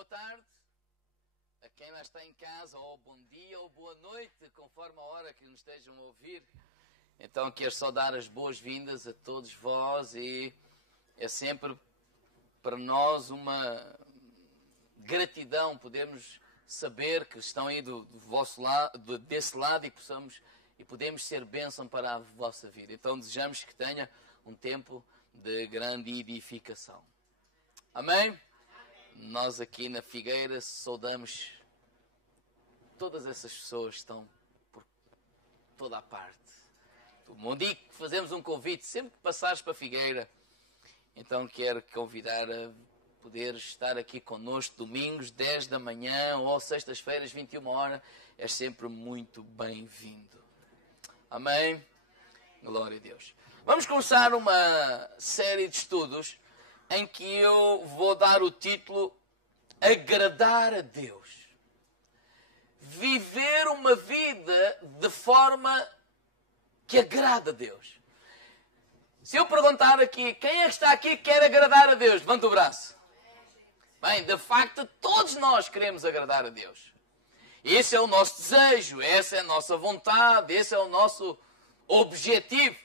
Boa tarde a quem lá está em casa, ou bom dia ou boa noite, conforme a hora que nos estejam a ouvir. Então quero só dar as boas-vindas a todos vós e é sempre para nós uma gratidão podermos saber que estão aí do vosso lado, desse lado e podemos ser bênção para a vossa vida. Então desejamos que tenha um tempo de grande edificação. Amém? Nós aqui na Figueira saudamos todas essas pessoas que estão por toda a parte do mundo e fazemos um convite, sempre que passares para a Figueira, então quero convidar a poder estar aqui connosco domingos, 10 da manhã ou sextas-feiras, 21 horas, é sempre muito bem-vindo. Amém? Glória a Deus. Vamos começar uma série de estudos em que eu vou dar o título Agradar a Deus. Viver uma vida de forma que agrada a Deus. Se eu perguntar aqui, quem é que está aqui que quer agradar a Deus? Levanta o braço. Bem, de facto, todos nós queremos agradar a Deus. Esse é o nosso desejo, essa é a nossa vontade, esse é o nosso objetivo.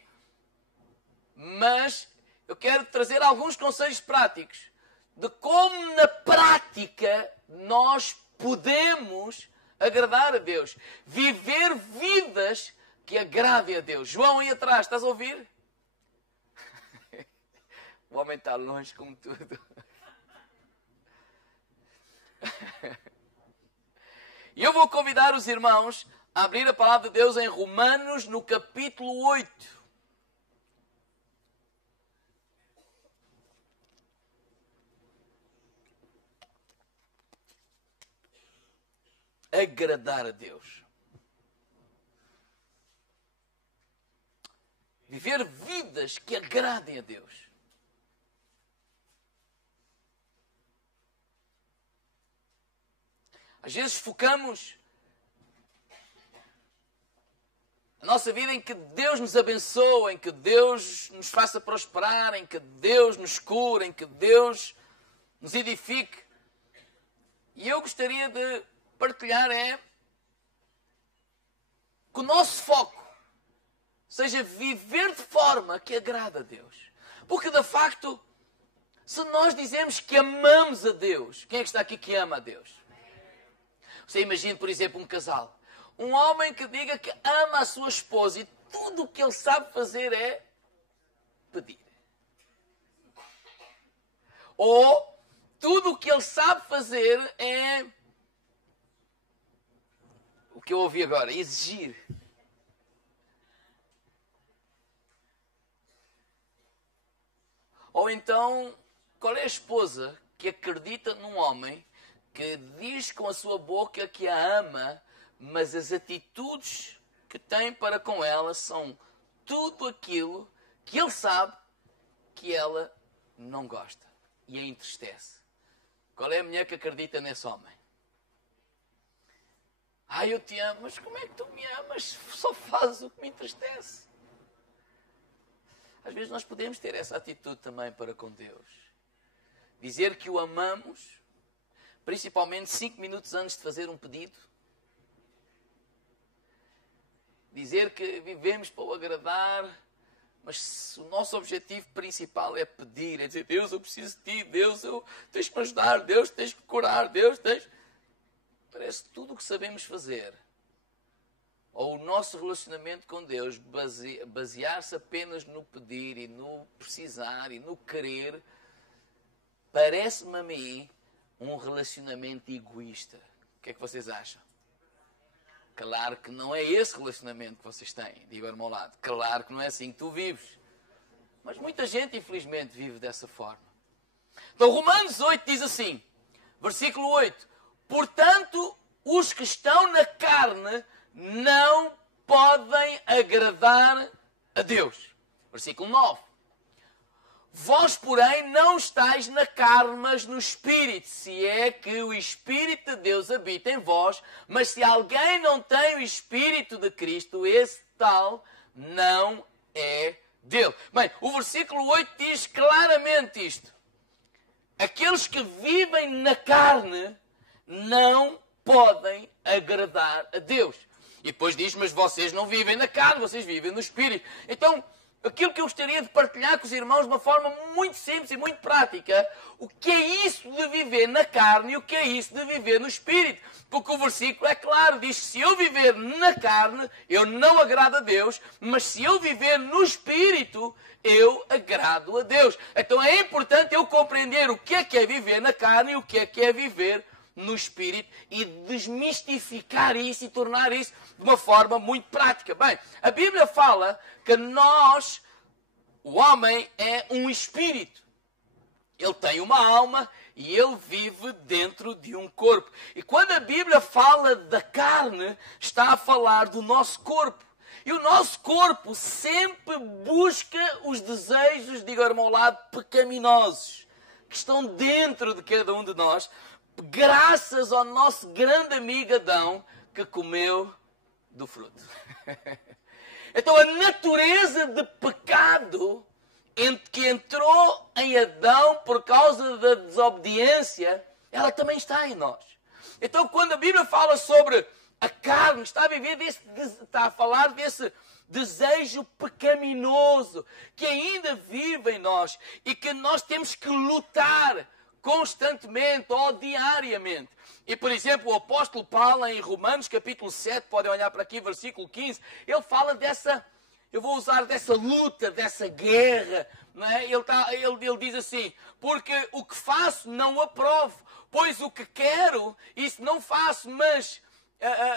Mas eu quero trazer alguns conselhos práticos de como na prática nós podemos agradar a Deus. Viver vidas que agradem a Deus. João aí atrás, estás a ouvir? O homem está longe como tudo. E eu vou convidar os irmãos a abrir a palavra de Deus em Romanos no capítulo 8. Agradar a Deus. Viver vidas que agradem a Deus. Às vezes focamos a nossa vida em que Deus nos abençoe, em que Deus nos faça prosperar, em que Deus nos cure, em que Deus nos edifique. E eu gostaria de partilhar que o nosso foco seja viver de forma que agrada a Deus. Porque, de facto, se nós dizemos que amamos a Deus, quem é que está aqui que ama a Deus? Você imagina, por exemplo, um casal. Um homem que diga que ama a sua esposa e tudo o que ele sabe fazer é pedir. Ou tudo o que ele sabe fazer é o que eu ouvi agora, exigir. Ou então, qual é a esposa que acredita num homem que diz com a sua boca que a ama, mas as atitudes que tem para com ela são tudo aquilo que ele sabe que ela não gosta e a entristece? Qual é a mulher que acredita nesse homem? Eu te amo, mas como é que tu me amas? Só fazes o que me entristece. Às vezes nós podemos ter essa atitude também para com Deus. Dizer que o amamos, principalmente 5 minutos antes de fazer um pedido. Dizer que vivemos para o agradar, mas o nosso objetivo principal é pedir, é dizer, Deus, eu preciso de ti, Deus, tens que me ajudar, Deus, tens que curar, Deus, tens... Parece que tudo o que sabemos fazer, ou o nosso relacionamento com Deus, basear-se apenas no pedir e no precisar e no querer, parece-me a mim um relacionamento egoísta. O que é que vocês acham? Claro que não é esse relacionamento que vocês têm. Digo ao meu lado. Claro que não é assim que tu vives. Mas muita gente, infelizmente, vive dessa forma. Então, Romanos 8 diz assim, versículo 8. Portanto, os que estão na carne não podem agradar a Deus. Versículo 9. Vós, porém, não estáis na carne, mas no Espírito, se é que o Espírito de Deus habita em vós. Mas se alguém não tem o Espírito de Cristo, esse tal não é dele. Bem, o versículo 8 diz claramente isto. aqueles que vivem na carne não podem agradar a Deus. E depois diz, mas vocês não vivem na carne, vocês vivem no Espírito. Então, aquilo que eu gostaria de partilhar com os irmãos de uma forma muito simples e muito prática, o que é isso de viver na carne e o que é isso de viver no Espírito. Porque o versículo é claro, diz que se eu viver na carne, eu não agrado a Deus, mas se eu viver no Espírito, eu agrado a Deus. Então é importante eu compreender o que é viver na carne e o que é viver no Espírito e desmistificar isso e tornar isso de uma forma muito prática. Bem, a Bíblia fala que nós, o homem, é um espírito. Ele tem uma alma e ele vive dentro de um corpo. E quando a Bíblia fala da carne, está a falar do nosso corpo. E o nosso corpo sempre busca os desejos, diga-me ao lado, pecaminosos, que estão dentro de cada um de nós, graças ao nosso grande amigo Adão, que comeu do fruto. Então a natureza de pecado que entrou em Adão por causa da desobediência, ela também está em nós. Então quando a Bíblia fala sobre a carne, está a falar desse desejo pecaminoso que ainda vive em nós e que nós temos que lutar constantemente ou diariamente. E, por exemplo, o apóstolo Paulo, em Romanos, capítulo 7, podem olhar para aqui, versículo 15, ele fala dessa, eu vou usar dessa luta, dessa guerra, não é? Ele diz assim, porque o que faço não aprovo, pois o que quero, isso não faço, mas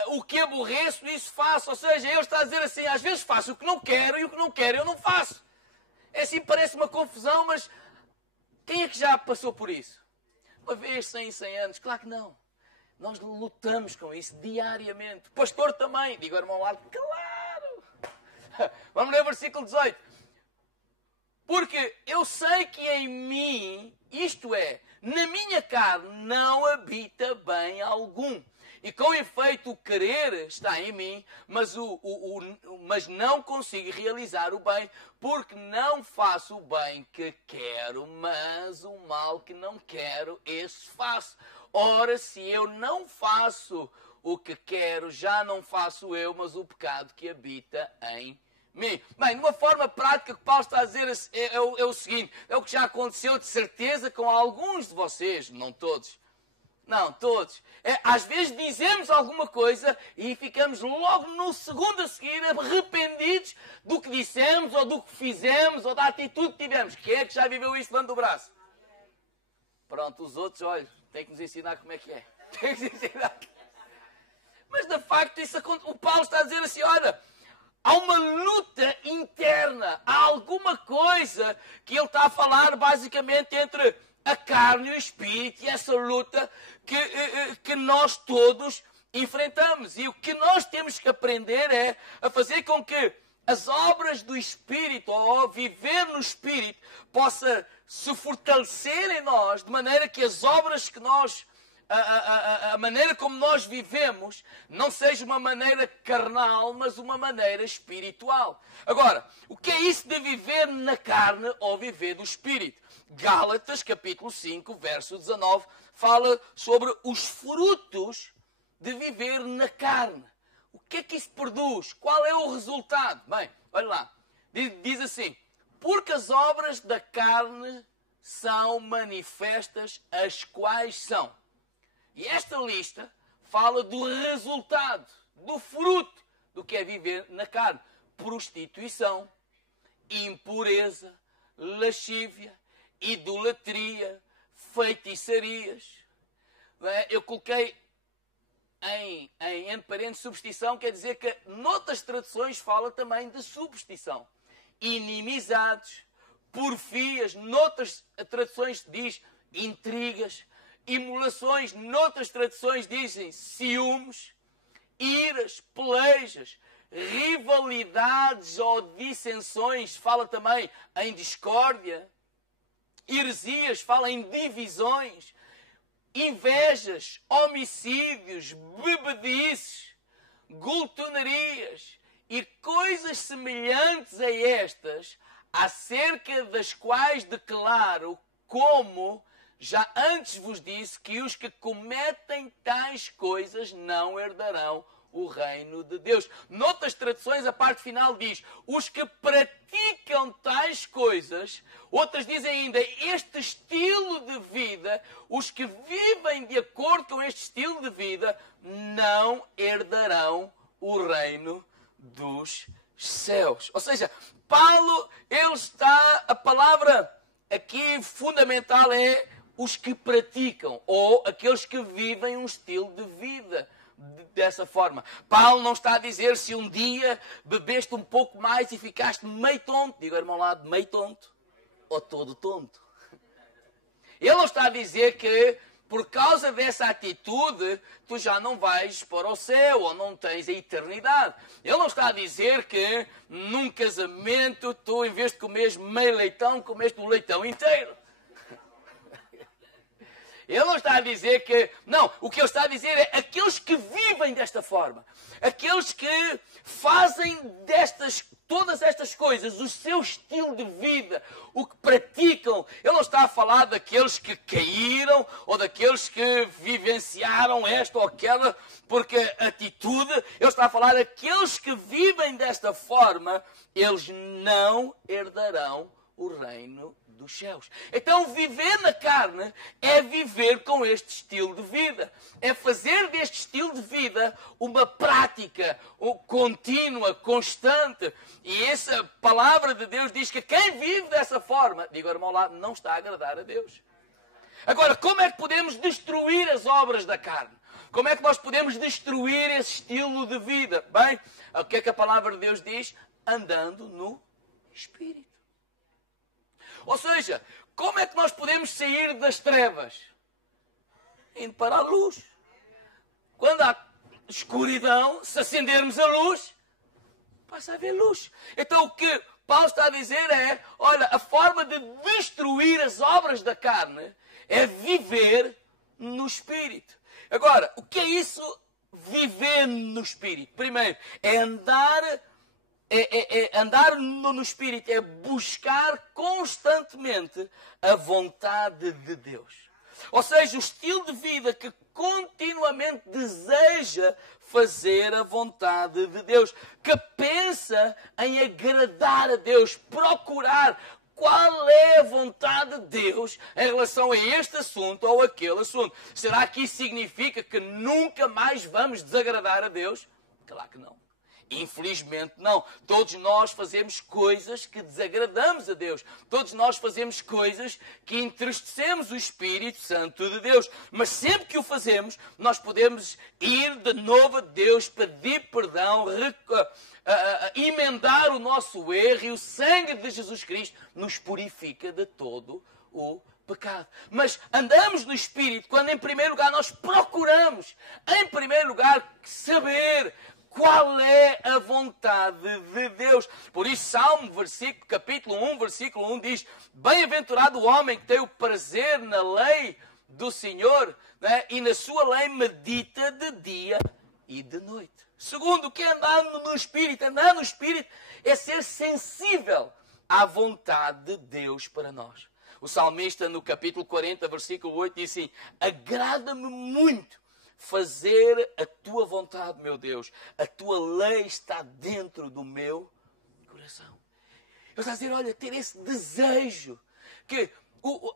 o que aborreço, isso faço. Ou seja, ele está a dizer assim, às vezes faço o que não quero e o que não quero eu não faço. É assim, parece uma confusão, mas quem é que já passou por isso? Uma vez, 100 anos? Claro que não. Nós lutamos com isso diariamente. O pastor também. Digo ao irmão lá, claro. Vamos ler o versículo 18. Porque eu sei que em mim, isto é, na minha carne, não habita bem algum. E com efeito o querer está em mim, mas não consigo realizar o bem, porque não faço o bem que quero, mas o mal que não quero, esse faço. Ora, se eu não faço o que quero, já não faço eu, mas o pecado que habita em mim. Bem, de uma forma prática, o que Paulo está a dizer é o seguinte, é o que já aconteceu de certeza com alguns de vocês, não todos. Não, todos. Às vezes dizemos alguma coisa e ficamos logo no segundo a seguir arrependidos do que dissemos, ou do que fizemos, ou da atitude que tivemos. Quem é que já viveu isso dando o braço? Pronto, os outros, olha, tem que nos ensinar como é que é. Tem que nos ensinar. Mas de facto, o Paulo está a dizer assim, olha, há uma luta interna, há alguma coisa que ele está a falar basicamente entre a carne e o espírito, e essa luta que nós todos enfrentamos. E o que nós temos que aprender é a fazer com que as obras do espírito, ou viver no espírito, possa se fortalecer em nós, de maneira que as obras que nós, a maneira como nós vivemos, não seja uma maneira carnal, mas uma maneira espiritual. Agora, o que é isso de viver na carne ou viver no espírito? Gálatas, capítulo 5, verso 19, fala sobre os frutos de viver na carne. O que é que isso produz? Qual é o resultado? Bem, olha lá. Diz assim, porque as obras da carne são manifestas, as quais são. E esta lista fala do resultado, do fruto do que é viver na carne. Prostituição, impureza, lascívia, idolatria, feitiçarias. Eu coloquei em parênteses superstição, quer dizer que noutras traduções fala também de superstição. Inimizades, porfias, noutras traduções diz intrigas, imolações, noutras traduções dizem ciúmes, iras, pelejas, rivalidades ou dissensões, fala também em discórdia, heresias, fala em divisões, invejas, homicídios, bebedices, glutonarias e coisas semelhantes a estas, acerca das quais declaro como já antes vos disse que os que cometem tais coisas não herdarão o reino de Deus. Noutras traduções, a parte final diz, os que praticam tais coisas, outras dizem ainda, este estilo de vida, os que vivem de acordo com este estilo de vida, não herdarão o reino dos céus. Ou seja, Paulo, a palavra aqui fundamental é os que praticam, ou aqueles que vivem um estilo de vida dessa forma. Paulo não está a dizer se um dia bebeste um pouco mais e ficaste meio tonto, diga ao irmão lá, meio tonto, ou todo tonto. Ele não está a dizer que por causa dessa atitude tu já não vais para o céu ou não tens a eternidade. Ele não está a dizer que num casamento tu, em vez de comeres meio leitão, comeste o leitão inteiro. Ele não está a dizer que... Não, o que ele está a dizer é aqueles que vivem desta forma. Aqueles que fazem todas estas coisas, o seu estilo de vida, o que praticam. Ele não está a falar daqueles que caíram ou daqueles que vivenciaram esta ou aquela porque atitude. Ele está a falar daqueles que vivem desta forma, eles não herdarão o reino dos céus. Então, viver na carne é viver com este estilo de vida. É fazer deste estilo de vida uma prática contínua, constante. E essa palavra de Deus diz que quem vive dessa forma, diga ao irmão lá, não está a agradar a Deus. Agora, como é que podemos destruir as obras da carne? Como é que nós podemos destruir esse estilo de vida? Bem, o que é que a palavra de Deus diz? Andando no Espírito. Ou seja, como é que nós podemos sair das trevas? Indo para a luz. Quando há escuridão, se acendermos a luz, passa a haver luz. Então o que Paulo está a dizer é, olha, a forma de destruir as obras da carne é viver no Espírito. Agora, o que é isso, viver no Espírito? Primeiro, é andar no Espírito, é buscar constantemente a vontade de Deus. Ou seja, o estilo de vida que continuamente deseja fazer a vontade de Deus, que pensa em agradar a Deus, procurar qual é a vontade de Deus em relação a este assunto ou aquele assunto. Será que isso significa que nunca mais vamos desagradar a Deus? Claro que não. Infelizmente não. Todos nós fazemos coisas que desagradamos a Deus. Todos nós fazemos coisas que entristecemos o Espírito Santo de Deus. Mas sempre que o fazemos, nós podemos ir de novo a Deus, pedir perdão, emendar o nosso erro, e o sangue de Jesus Cristo nos purifica de todo o pecado. Mas andamos no Espírito quando, em primeiro lugar, nós procuramos, em primeiro lugar, saber qual é a vontade de Deus. Por isso, Salmo, capítulo 1, versículo 1 diz: bem-aventurado o homem que tem o prazer na lei do Senhor, né? E na sua lei medita de dia e de noite. Segundo, o que é andar no Espírito? Andar no Espírito é ser sensível à vontade de Deus para nós. O salmista, no capítulo 40, versículo 8, diz assim: agrada-me muito fazer a tua vontade, meu Deus. A tua lei está dentro do meu coração. Ele está a dizer, olha, ter esse desejo, que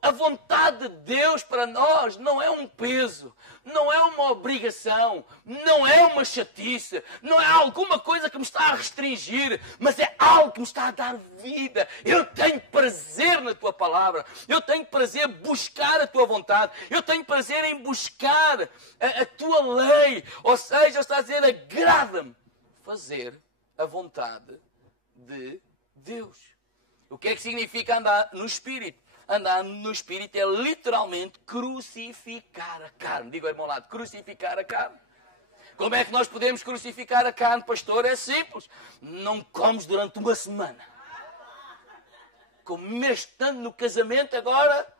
a vontade de Deus para nós não é um peso, não é uma obrigação, não é uma chatice, não é alguma coisa que me está a restringir, mas é algo que me está a dar vida. Eu tenho prazer na tua palavra, eu tenho prazer em buscar a tua vontade, eu tenho prazer em buscar a tua lei. Ou seja, está a dizer, agrada-me fazer a vontade de Deus. O que é que significa andar no Espírito? Andar no Espírito é literalmente crucificar a carne. Diga ao irmão lado, crucificar a carne. Como é que nós podemos crucificar a carne, pastor? É simples. Não comes durante uma semana. Comeste tanto no casamento agora.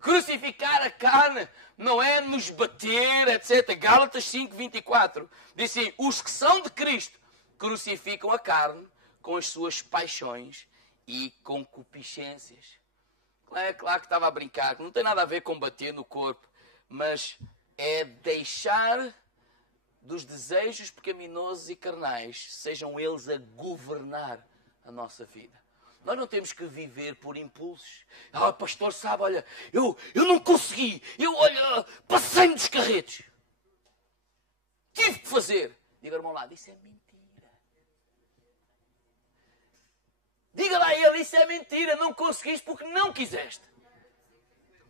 Crucificar a carne não é nos bater, etc. Gálatas 5:24 diz assim: os que são de Cristo crucificam a carne com as suas paixões e concupiscências. É claro que estava a brincar, que não tem nada a ver com bater no corpo, mas é deixar dos desejos pecaminosos e carnais, sejam eles a governar a nossa vida. Nós não temos que viver por impulsos. Ah, pastor, sabe, olha, eu não consegui. Olha, passei-me dos carretos. Tive que fazer. Diga, irmão, lá, isso é mentira. Diga lá a ele, isso é mentira. Não conseguiste porque não quiseste.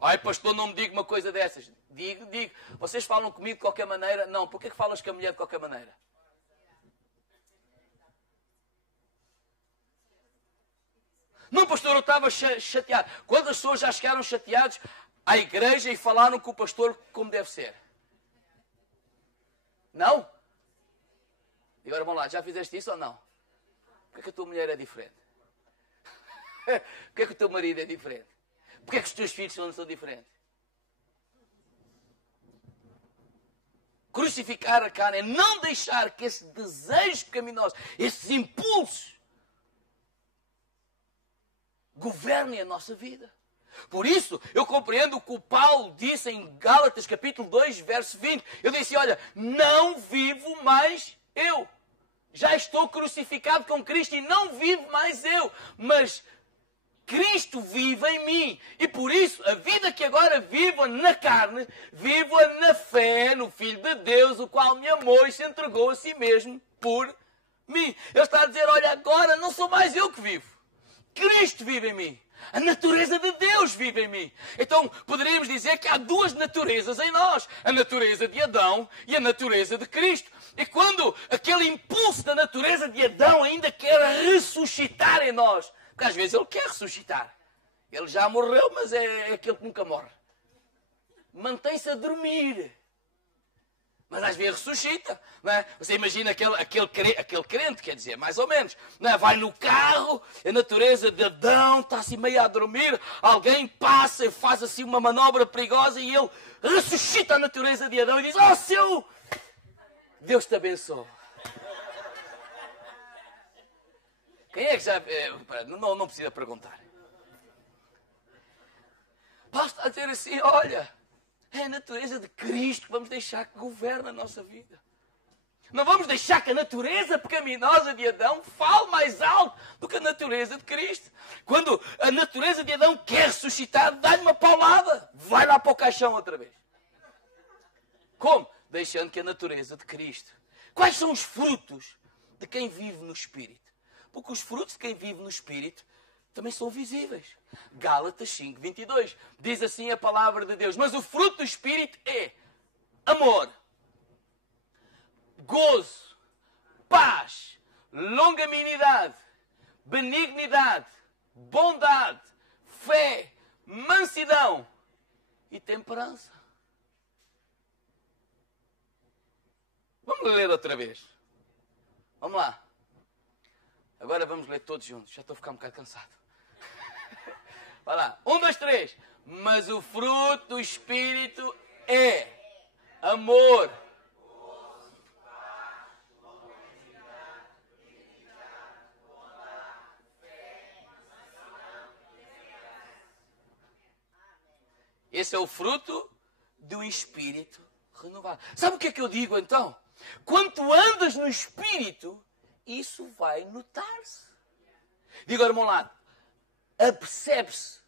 Ai, pastor, não me diga uma coisa dessas. Digo. Vocês falam comigo de qualquer maneira? Não. Por que falas com a mulher de qualquer maneira? Não, pastor, eu estava chateado. Quantas pessoas já chegaram chateados à igreja e falaram com o pastor como deve ser? Não? E agora, vamos lá, já fizeste isso ou não? Porquê que a tua mulher é diferente? Porquê que o teu marido é diferente? Porquê que os teus filhos não são diferentes? Crucificar a carne é não deixar que esses desejos pecaminosos, esses impulsos, governem a nossa vida. Por isso, eu compreendo o que o Paulo disse em Gálatas, capítulo 2, verso 20. Eu disse, olha, não vivo mais eu. Já estou crucificado com Cristo e não vivo mais eu. Mas Cristo vive em mim. E por isso, a vida que agora vivo na carne, vivo-a na fé no Filho de Deus, o qual me amou e se entregou a si mesmo por mim. Ele está a dizer, olha, agora não sou mais eu que vivo. Cristo vive em mim. A natureza de Deus vive em mim. Então, poderíamos dizer que há duas naturezas em nós. A natureza de Adão e a natureza de Cristo. E quando aquele impulso da natureza de Adão ainda quer ressuscitar em nós, porque às vezes ele quer ressuscitar. Ele já morreu, mas é aquele que nunca morre. Mantém-se a dormir. Mas às vezes ressuscita. Não é? Você imagina aquele crente, quer dizer, mais ou menos. Não é? Vai no carro, a natureza de Adão está assim meio a dormir. Alguém passa e faz assim uma manobra perigosa e ele ressuscita a natureza de Adão e diz, oh, seu, Deus te abençoe. Quem é que já... Não precisa perguntar. Basta dizer assim, olha... É a natureza de Cristo que vamos deixar que governe a nossa vida. Não vamos deixar que a natureza pecaminosa de Adão fale mais alto do que a natureza de Cristo. Quando a natureza de Adão quer ressuscitar, dá-lhe uma paulada. Vai lá para o caixão outra vez. Como? Deixando que a natureza de Cristo. Quais são os frutos de quem vive no Espírito? Porque os frutos de quem vive no Espírito também são visíveis. Gálatas 5, 22. Diz assim a palavra de Deus. Mas o fruto do Espírito é amor, gozo, paz, longanimidade, benignidade, bondade, fé, mansidão e temperança. Vamos ler outra vez. Vamos lá. Agora vamos ler todos juntos. Já estou a ficar um bocado cansado. Vai lá. 1, 2, 3. Mas o fruto do Espírito é amor. Esse é o fruto do Espírito renovado. Sabe o que é que eu digo então? Quando tu andas no Espírito, isso vai notar-se. Diga ao irmão lá, apercebe-se,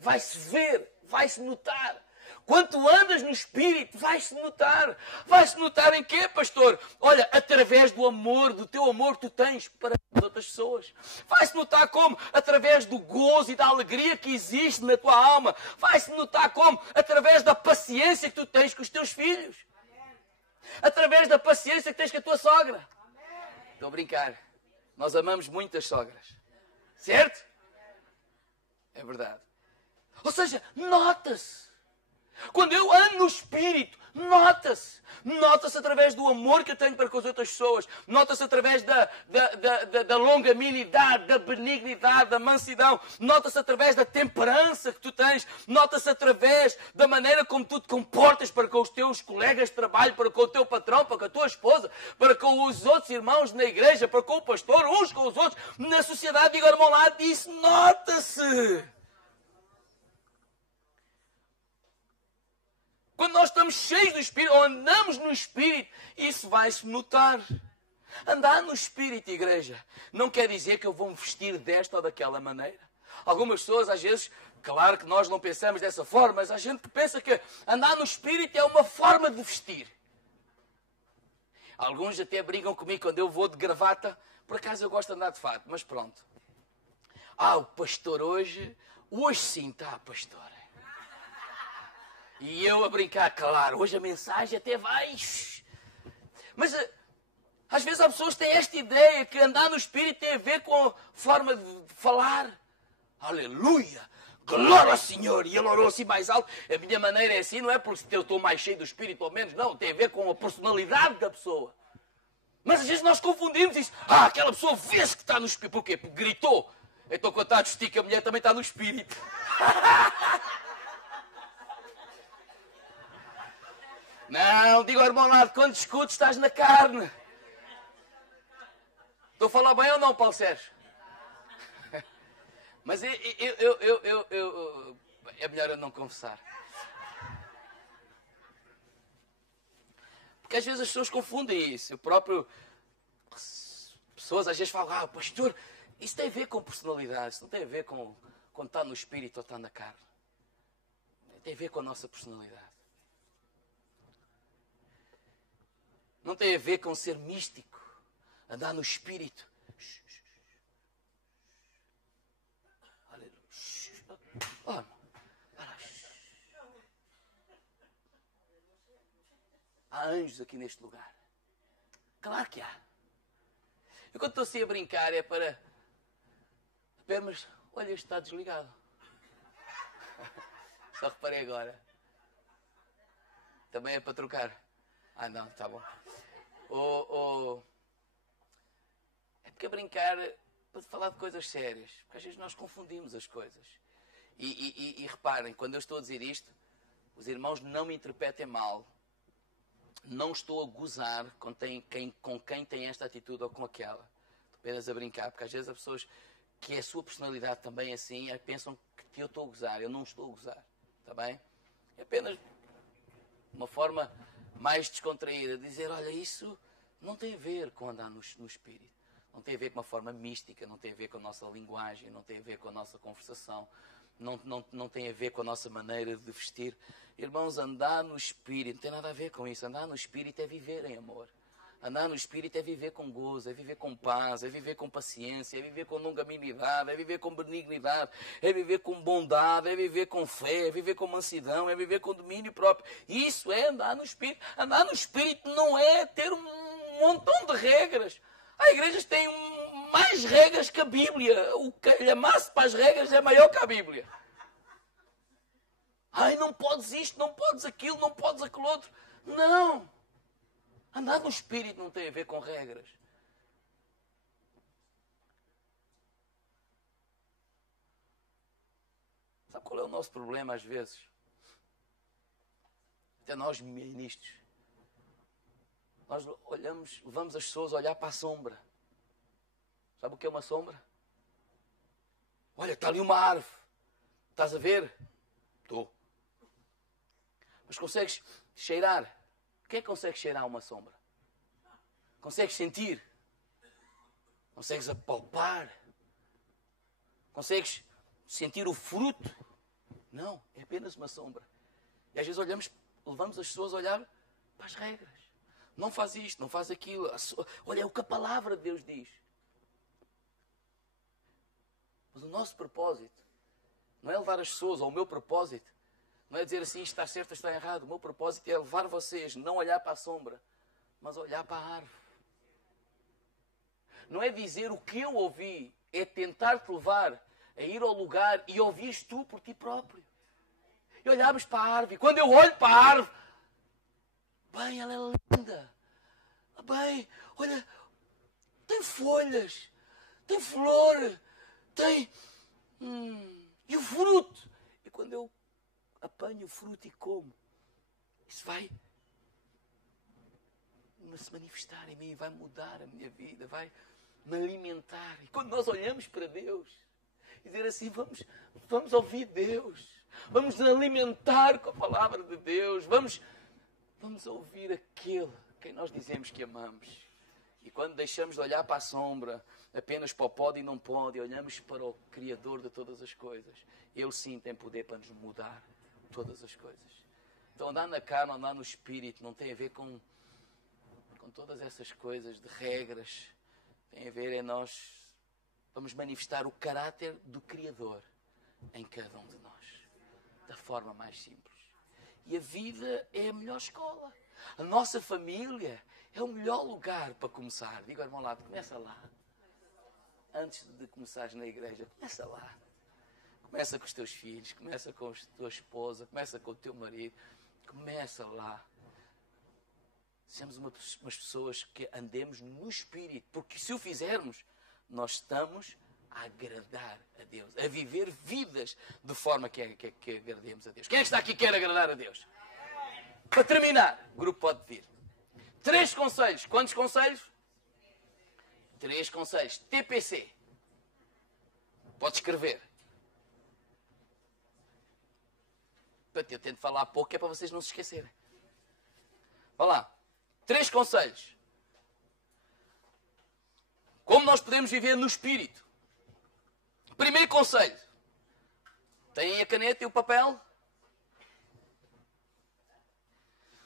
vai-se ver, vai-se notar. Quando tu andas no Espírito, vai-se notar. Vai-se notar em quê, pastor? Olha, através do amor, do teu amor que tu tens para as outras pessoas. Vai-se notar como? Através do gozo e da alegria que existe na tua alma. Vai-se notar como? Através da paciência que tu tens com os teus filhos. Através da paciência que tens com a tua sogra. Estou a brincar. Nós amamos muito as sogras. Certo? É verdade. Ou seja, nota-se. Quando eu ando no Espírito, nota-se. Nota-se através do amor que eu tenho para com as outras pessoas. Nota-se através da longanimidade, da benignidade, da mansidão. Nota-se através da temperança que tu tens. Nota-se através da maneira como tu te comportas para com os teus colegas de trabalho, para com o teu patrão, para com a tua esposa, para com os outros irmãos na igreja, para com o pastor, uns com os outros. Na sociedade, diga ao irmão lá, isso nota-se. Quando nós estamos cheios do Espírito, ou andamos no Espírito, isso vai-se notar. Andar no Espírito, igreja, não quer dizer que eu vou me vestir desta ou daquela maneira. Algumas pessoas, às vezes, claro que nós não pensamos dessa forma, mas há gente que pensa que andar no Espírito é uma forma de vestir. Alguns até brigam comigo quando eu vou de gravata. Por acaso eu gosto de andar de fato, mas pronto. O pastor hoje sim está, pastor. E eu a brincar, claro, hoje a mensagem até vai. Mas às vezes as pessoas têm esta ideia que andar no Espírito tem a ver com a forma de falar. Aleluia! Glória ao Senhor! E ele orou assim mais alto. A minha maneira é assim, não é porque eu estou mais cheio do Espírito ou menos, não. Tem a ver com a personalidade da pessoa. Mas às vezes nós confundimos isso. Aquela pessoa vê-se que está no Espírito. Porquê? Porque gritou. Então quando está a discutir, a mulher também está no Espírito. Não, diga ao irmão lá, quando discutes estás na carne. Estou a falar bem ou não, Paulo Sérgio? Mas é melhor eu não confessar. Porque às vezes as pessoas confundem isso. Eu próprio... Pessoas às vezes falam, pastor, isso tem a ver com personalidade. Isso não tem a ver com quando está no espírito ou está na carne. Tem a ver com a nossa personalidade. Não tem a ver com ser místico, andar no espírito. Aleluia. Há anjos aqui neste lugar. Claro que há. Eu quando estou assim a brincar é para... Mas olha, este está desligado. Só reparei agora. Também é para trocar. Não, está bom. É porque a brincar para falar de coisas sérias. Porque às vezes nós confundimos as coisas. E reparem, quando eu estou a dizer isto, os irmãos não me interpretem mal. Não estou a gozar com quem tem esta atitude ou com aquela. Estou apenas a brincar. Porque às vezes as pessoas que é a sua personalidade também assim, pensam que eu estou a gozar. Eu não estou a gozar. Está bem? É apenas uma forma... mais descontraída, dizer, olha, isso não tem a ver com andar no Espírito. Não tem a ver com uma forma mística, não tem a ver com a nossa linguagem, não tem a ver com a nossa conversação, não tem a ver com a nossa maneira de vestir. Irmãos, andar no Espírito não tem nada a ver com isso. Andar no Espírito é viver em amor. Andar no Espírito é viver com gozo, é viver com paz, é viver com paciência, é viver com longanimidade, é viver com benignidade, é viver com bondade, é viver com fé, é viver com mansidão, é viver com domínio próprio. Isso é andar no Espírito. Andar no Espírito não é ter um montão de regras. Há igrejas que têm mais regras que a Bíblia. O calhamaço para as regras é maior que a Bíblia. Não podes isto, não podes aquilo, não podes aquilo outro. Não. Andar no Espírito não tem a ver com regras. Sabe qual é o nosso problema às vezes? Até nós ministros. Nós olhamos, levamos as pessoas a olhar para a sombra. Sabe o que é uma sombra? Olha, está ali uma árvore. Estás a ver? Estou. Mas consegues cheirar? Quem é que consegue cheirar uma sombra? Consegues sentir? Consegues apalpar? Consegues sentir o fruto? Não, é apenas uma sombra. E às vezes levamos as pessoas a olhar para as regras. Não faz isto, não faz aquilo. Olha, é o que a palavra de Deus diz. Mas o nosso propósito não é levar as pessoas, ou o meu propósito, não é dizer assim, isto está certo, isto está errado. O meu propósito é levar vocês, não olhar para a sombra, mas olhar para a árvore. Não é dizer o que eu ouvi, é tentar te levar a ir ao lugar e ouvires tu por ti próprio. E olhar olharmos para a árvore. Quando eu olho para a árvore, bem, ela é linda. Bem, olha, tem folhas, tem flor, tem... e o fruto. E quando eu apanho o fruto e como, isso vai se manifestar em mim, vai mudar a minha vida, vai me alimentar. E quando nós olhamos para Deus e dizer assim, vamos ouvir Deus, vamos nos alimentar com a palavra de Deus, vamos ouvir aquele quem nós dizemos que amamos. E quando deixamos de olhar para a sombra, apenas para o pode e não pode, e olhamos para o Criador de todas as coisas, Ele sim tem poder para nos mudar todas as coisas. Então andar na carne, andar no Espírito, não tem a ver com todas essas coisas de regras. Tem a ver em nós, vamos manifestar o caráter do Criador em cada um de nós, da forma mais simples. E a vida é a melhor escola. A nossa família é o melhor lugar para começar. Diga ao irmão lá, começa lá. Antes de começares na igreja, começa lá. Começa com os teus filhos, começa com a tua esposa, começa com o teu marido. Começa lá. Sejamos umas pessoas que andemos no Espírito, porque se o fizermos, nós estamos a agradar a Deus, a viver vidas de forma que agrademos a Deus. Quem é que está aqui que quer agradar a Deus? Para terminar, o grupo pode vir. 3 conselhos. Quantos conselhos? 3 conselhos. TPC. Pode escrever. Eu tento falar pouco, que é para vocês não se esquecerem. Vá lá. 3 conselhos. Como nós podemos viver no Espírito? Primeiro conselho. Têm a caneta e o papel?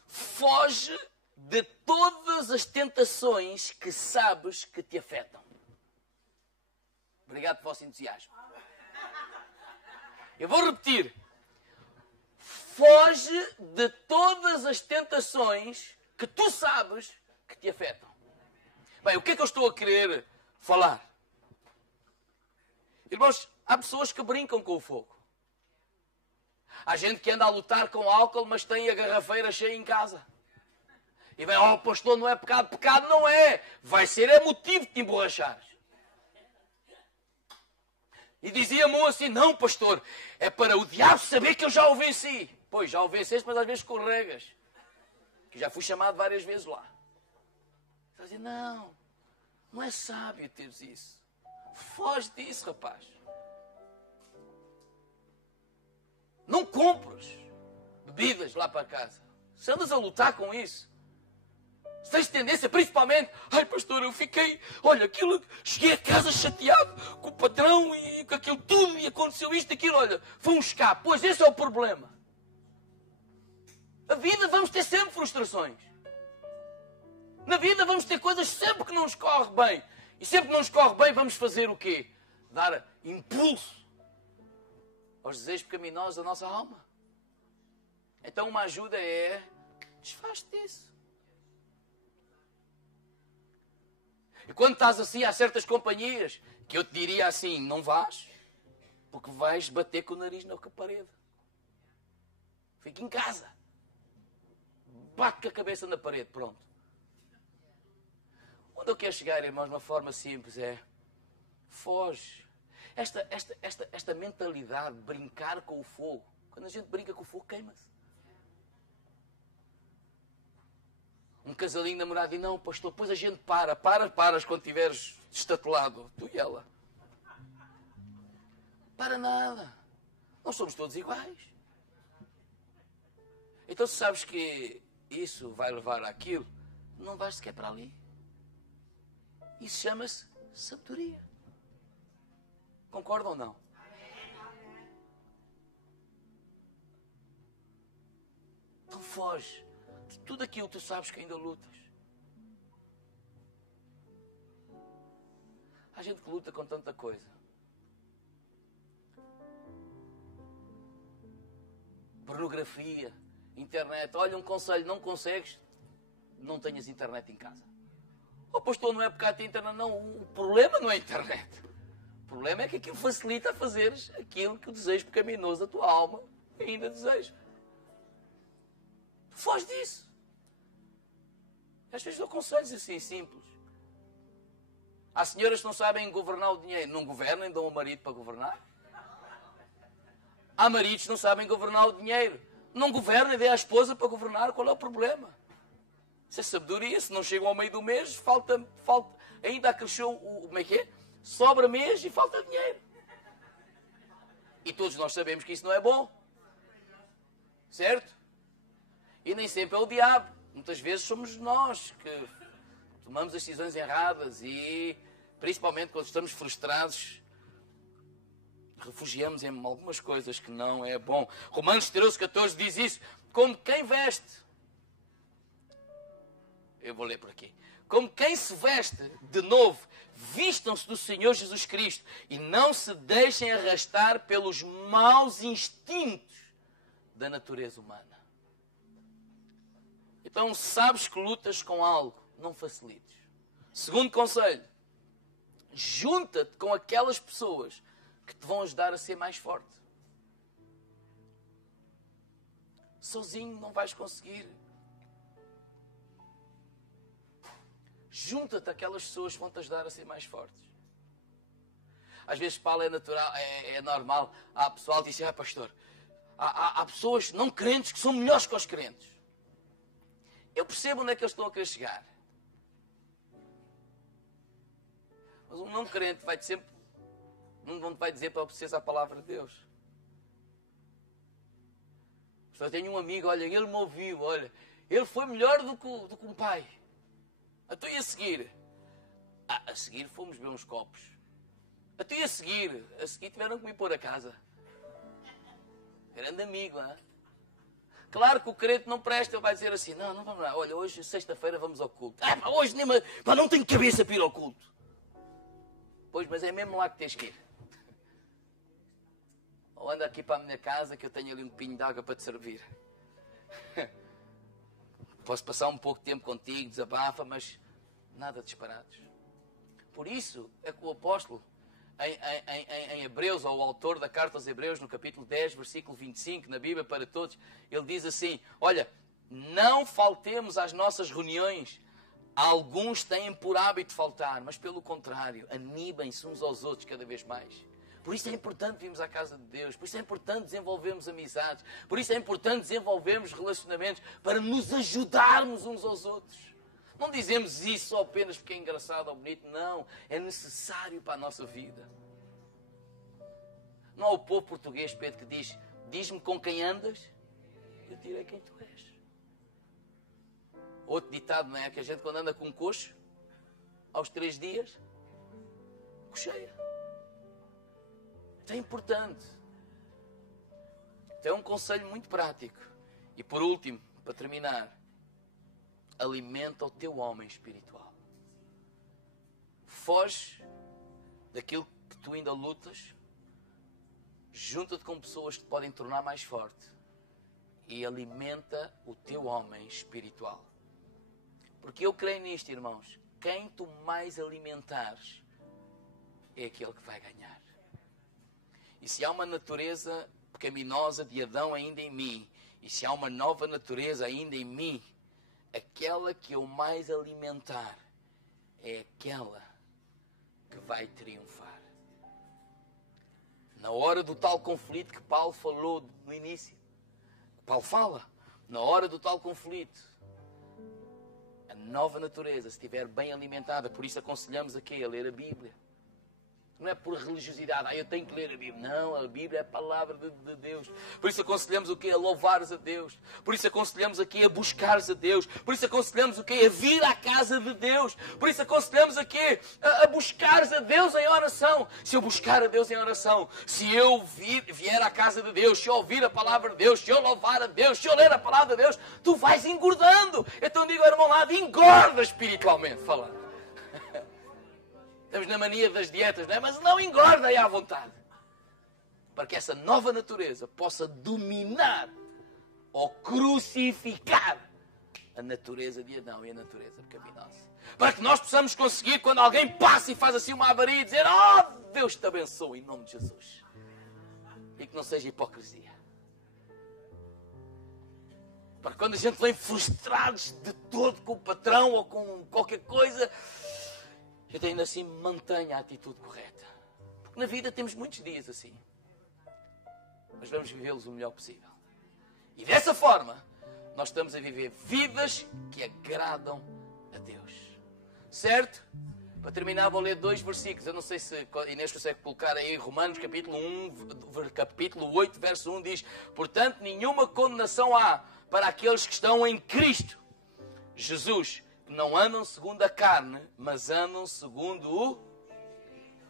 Foge de todas as tentações que sabes que te afetam. Obrigado pelo vosso entusiasmo. Eu vou repetir. Foge de todas as tentações que tu sabes que te afetam. Bem, o que é que eu estou a querer falar? Irmãos, há pessoas que brincam com o fogo. Há gente que anda a lutar com álcool, mas tem a garrafeira cheia em casa. E vem, pastor, não é pecado. Pecado não é. Vai ser motivo de te emborrachares. E dizia-me assim, não, pastor, é para o diabo saber que eu já o venci. Pois, já o venceste, mas às vezes escorregas. Que já fui chamado várias vezes lá. Está a dizer, não é sábio teres isso. Foge disso, rapaz. Não compres bebidas lá para casa. Se andas a lutar com isso, se tens tendência, principalmente, ai pastor, eu fiquei, olha, cheguei a casa chateado com o patrão e com aquilo tudo e aconteceu isto, aquilo, olha, foi um escape. Pois esse é o problema. Na vida vamos ter sempre frustrações. Na vida vamos ter coisas sempre que não nos corre bem. E sempre que não nos corre bem, vamos fazer o quê? Dar impulso aos desejos pecaminosos da nossa alma. Então uma ajuda é, desfaz-te disso. E quando estás assim, há certas companhias que eu te diria assim, não vás, porque vais bater com o nariz na parede. Fica em casa. Bate com a cabeça na parede, pronto. Onde eu quero chegar, irmãos, de uma forma simples, é foge. Esta mentalidade de brincar com o fogo. Quando a gente brinca com o fogo, queima-se. Um casalinho namorado diz, não, pastor, depois a gente paras quando estiveres estatulado, tu e ela. Para nada. Nós somos todos iguais. Então se sabes que isso vai levar àquilo, não vais sequer para ali. Isso chama-se sabedoria. Concordam ou não? Então foge de tudo aquilo que tu sabes que ainda lutas. Há gente que luta com tanta coisa. Pornografia, internet. Olha, um conselho, não consegues, não tenhas internet em casa. Oh, pastor, não é pecado ter internet. Não, o problema não é a internet. O problema é que aquilo facilita a fazeres aquilo que o desejo pecaminoso da tua alma ainda deseja. Foge disso. Às vezes dou conselhos assim, simples. Há senhoras que não sabem governar o dinheiro. Não governem, dão o marido para governar. Há maridos que não sabem governar o dinheiro. Não governem, dê à esposa para governar. Qual é o problema? Isso é sabedoria. Se não chegam ao meio do mês, falta ainda acresceu como é que é? Sobra mês e falta dinheiro. E todos nós sabemos que isso não é bom. Certo? E nem sempre é o diabo. Muitas vezes somos nós que tomamos as decisões erradas e, principalmente quando estamos frustrados, refugiamos em algumas coisas que não é bom. Romanos 13:14 diz isso. Como quem veste. Eu vou ler por aqui. Como quem se veste de novo, vistam-se do Senhor Jesus Cristo e não se deixem arrastar pelos maus instintos da natureza humana. Então, sabes que lutas com algo, não facilites. Segundo conselho, junta-te com aquelas pessoas que te vão ajudar a ser mais forte. Sozinho não vais conseguir. Junta-te àquelas pessoas que vão te ajudar a ser mais fortes. Às vezes, Paulo, é natural, é normal. Há pessoal que diz, pastor, há pessoas não crentes que são melhores que os crentes. Eu percebo onde é que eles estão a querer chegar. Mas um não crente vai-te sempre, não te vai dizer para obedecer à palavra de Deus. Eu tenho um amigo, olha, ele me ouviu, olha, ele foi melhor do que um pai. Então e a seguir? A seguir fomos beber uns copos. Então e a seguir? A seguir tiveram que me pôr a casa. Grande amigo, não é? Claro que o crente não presta, ele vai dizer assim, não vamos lá, olha, hoje, sexta-feira, vamos ao culto. Hoje nem não tenho cabeça para ir ao culto. Pois, mas é mesmo lá que tens que ir. Ou anda aqui para a minha casa que eu tenho ali um pinho de água para te servir. Posso passar um pouco de tempo contigo, desabafa, mas nada disparados. Por isso é que o apóstolo, em Hebreus, ou o autor da carta aos Hebreus, no capítulo 10, versículo 25, na Bíblia para todos, ele diz assim, olha, não faltemos às nossas reuniões. Alguns têm por hábito faltar, mas pelo contrário, animem-se uns aos outros cada vez mais. Por isso é importante virmos à casa de Deus, por isso é importante desenvolvermos amizades, por isso é importante desenvolvermos relacionamentos para nos ajudarmos uns aos outros. Não dizemos isso só apenas porque é engraçado ou bonito, não, é necessário para a nossa vida. Não há o povo português, Pedro, que diz, diz-me com quem andas, eu direi quem tu és. Outro ditado, não é? Que a gente quando anda com um coxo, aos 3 dias, cocheia. Isso é importante. Então é um conselho muito prático. E por último, para terminar, alimenta o teu homem espiritual. Foge daquilo que tu ainda lutas, junta-te com pessoas que te podem tornar mais forte e alimenta o teu homem espiritual. Porque eu creio nisto, irmãos. Quem tu mais alimentares é aquele que vai ganhar. E se há uma natureza pecaminosa de Adão ainda em mim, e se há uma nova natureza ainda em mim, aquela que eu mais alimentar é aquela que vai triunfar. Na hora do tal conflito que Paulo falou no início, Paulo fala, na hora do tal conflito, a nova natureza, se estiver bem alimentada, por isso aconselhamos aqui a ler a Bíblia. Não é por religiosidade, eu tenho que ler a Bíblia. Não, a Bíblia é a palavra de Deus. Por isso aconselhamos o quê? A louvares a Deus. Por isso aconselhamos aqui a buscares a Deus. Por isso aconselhamos o quê? A vir à casa de Deus. Por isso aconselhamos aqui a buscares a Deus em oração. Se eu buscar a Deus em oração, se eu vier à casa de Deus, se eu ouvir a palavra de Deus, se eu louvar a Deus, se eu ler a palavra de Deus, tu vais engordando. Então digo ao irmão lado, engorda espiritualmente falando. Estamos na mania das dietas, não é? Mas não engorda aí à vontade. Para que essa nova natureza possa dominar ou crucificar a natureza de Adão e a natureza pecaminosa. Para que nós possamos conseguir, quando alguém passa e faz assim uma avaria, dizer, oh, Deus te abençoe em nome de Jesus. E que não seja hipocrisia. Para quando a gente vem frustrados de todo com o patrão ou com qualquer coisa, a gente ainda assim mantenha a atitude correta. Porque na vida temos muitos dias assim. Mas vamos vivê-los o melhor possível. E dessa forma, nós estamos a viver vidas que agradam a Deus. Certo? Para terminar, vou ler 2 versículos. Eu não sei se Inês consegue colocar aí Romanos capítulo 8, verso 1 diz: portanto, nenhuma condenação há para aqueles que estão em Cristo Jesus, que não andam segundo a carne, mas andam segundo o...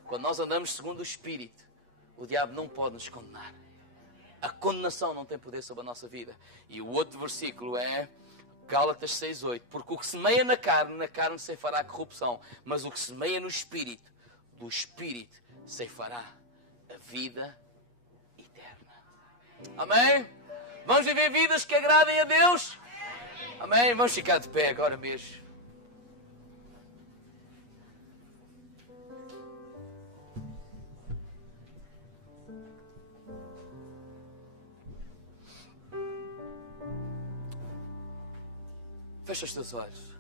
Quando nós andamos segundo o Espírito, o diabo não pode nos condenar. A condenação não tem poder sobre a nossa vida. E o outro versículo é Gálatas 6:8. Porque o que semeia na carne ceifará corrupção. Mas o que semeia no Espírito, do Espírito ceifará a vida eterna. Amém? Vamos viver vidas que agradem a Deus? Amém? Vamos ficar de pé agora mesmo. Fecha os teus olhos.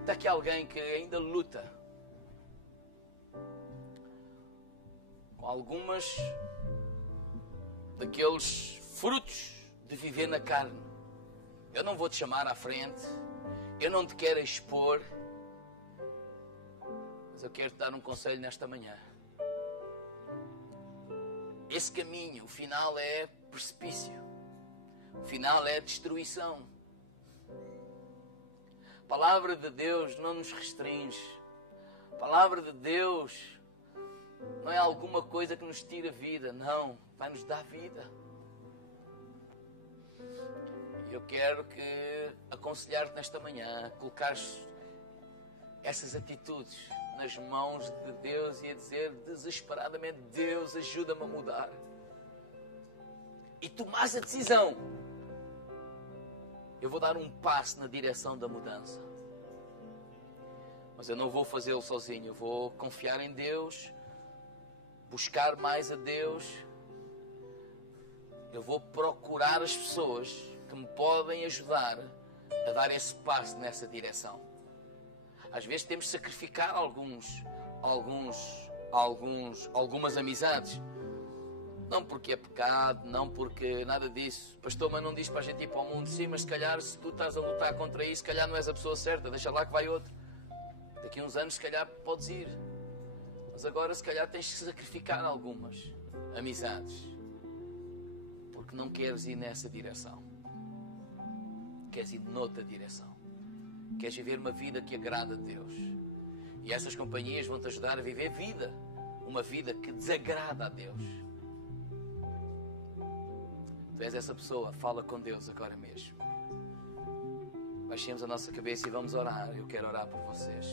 Está aqui alguém que ainda luta com algumas daqueles frutos de viver na carne. Eu não vou te chamar à frente, eu não te quero expor, mas eu quero te dar um conselho nesta manhã. Esse caminho, o final é precipício. O final é destruição. A palavra de Deus não nos restringe. A palavra de Deus não é alguma coisa que nos tira vida. Não, vai nos dar vida. E eu quero aconselhar-te nesta manhã a colocares essas atitudes nas mãos de Deus e a dizer desesperadamente: Deus, ajuda-me a mudar. E tomares a decisão: eu vou dar um passo na direção da mudança. Mas eu não vou fazê-lo sozinho. Eu vou confiar em Deus, buscar mais a Deus. Eu vou procurar as pessoas que me podem ajudar a dar esse passo nessa direção. Às vezes temos de sacrificar algumas amizades. Não porque é pecado, não porque nada disso. Pastor, mas não diz para a gente ir para o mundo. Sim, mas se calhar se tu estás a lutar contra isso, se calhar não és a pessoa certa. Deixa lá que vai outro. Daqui a uns anos se calhar podes ir. Mas agora se calhar tens que sacrificar algumas amizades. Porque não queres ir nessa direção. Queres ir noutra direção. Queres viver uma vida que agrada a Deus. E essas companhias vão te ajudar a viver vida. Uma vida que desagrada a Deus. Tu és essa pessoa, fala com Deus agora mesmo. Baixemos a nossa cabeça e vamos orar. Eu quero orar por vocês.